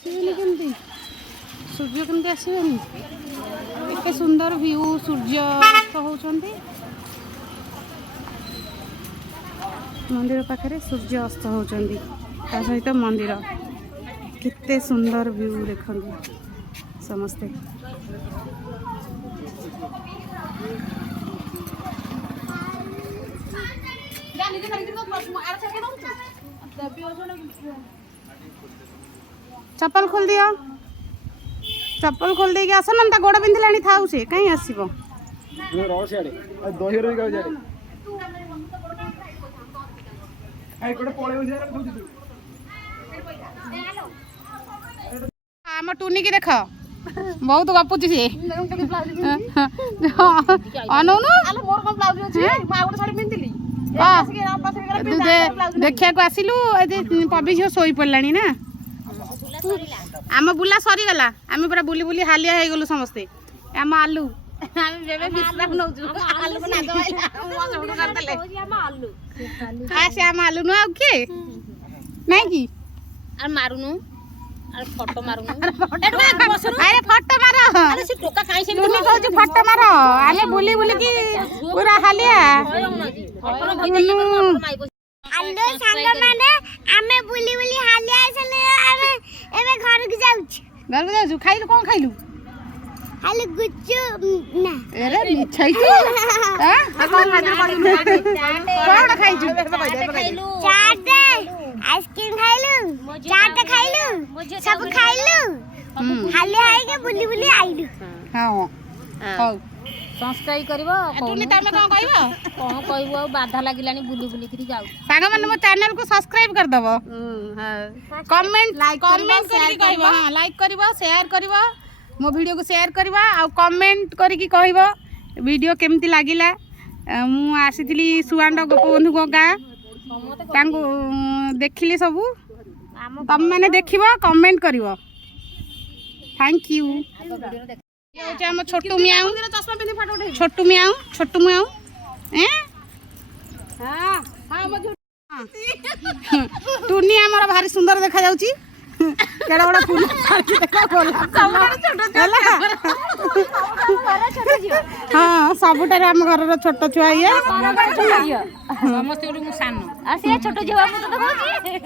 आसबेनि केमती सूर्य केमती आसबेनि एते सुंदर व्यू सूर्य अस्त होउछंती मंदिर पाखरे सूर्य अस्त होउछंती ता सहित मंदिर केते सुंदर व्यू देखंतु समस्ते चप्पल खोल दिया चप्पल खोल दे आस ना गोड़ पिंधिला था से कहीं आसो आम टुनी की देख बहुत गपुची सी देखा आसिलु पबी झील शोई पड़ा ना आम बुला सरीगला आम पूरा बुली बुली हालिया हो गलु समस्ते आम आलू से आम आलू नु किए नहीं कि मारुनु फोटो मारुनु अरे फोटो मारो अरे से टोका काई से तुनी कहू फोटो मारो आमे बुली बुली की पूरा हालिया आलो संग माने आमे बुली बुली हालिया आइसले आमे एबे घर के जाउछ खाइलु कोन खाइलु खाली गुच्चू ना अरे मिठाई तू हां कोन खाइजु चाट आइसक्रीम खाइलु चाट खाइलु सब खाइलु हालिया आइ के बुली बुली आइलु हां हां सब्सक्राइब करबो तुनी तमे कोन कहबो कोन कहबो बाधा लागिलानी बुली बुली करी जाउ सागा मन मो चैनल को सब्सक्राइब कर दबो हां कमेंट करके कहबो हां लाइक करबो शेयर करबो मो वीडियो को शेयर करबा आ कमेंट करके कहबो वीडियो केमती लागिला मु आसीथिली सुआंड गोपबंधु को गाँ तांको देखिली सबू तुम मैंने देखिबो कमेंट करिवो थैंक यू ये होचे हम छोटू मियाऊ छोटू मियाऊ हैं हां हां म टुनी हमर भारी सुंदर देखा जाउची केड़ा बड़ा फूल देखा बोला हाँ सबुटारे आम घर छोट छुआ ये समस्त मु सानो आ से छोट झिवा मु तो कहूची